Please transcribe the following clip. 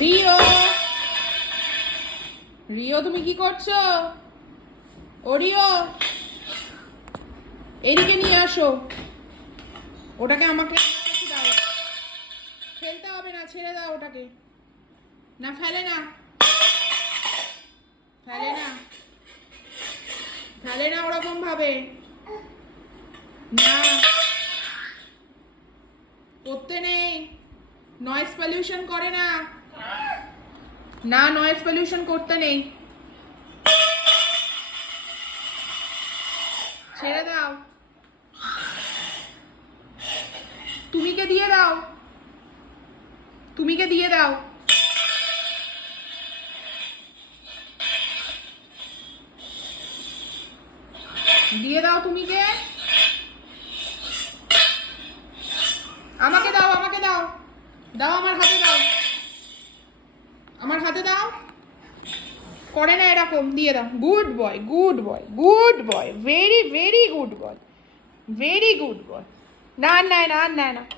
Rio, Rio তুমি কি করছো? ও রিও, এদিকে নিয়ে আসো। ওটাকে আমাকে দাও। ফেলতে হবে না, ছেড়ে দাও ওটাকে। না ফেলে না, ফেলে না, ফেলে না ওরকম ভাবে। না, করতে নেই। নয়েজ পলিউশন করে না। না, নয়েজ পলিউশন করতে নেই। ছেড়ে দাও। তুমিকে দিয়ে দাও, তুমিকে দিয়ে দাও। দিয়ে দাও তুমিকে। আমাকে দাও, আমাকে দাও। দাও আমার হাতে দাও, আমার হাতে দাও। করে না এরকম, দিয়ে দাও। Good boy, good boy, good boy, very very good boy, very good boy. না নেয় না, আর নেয় না।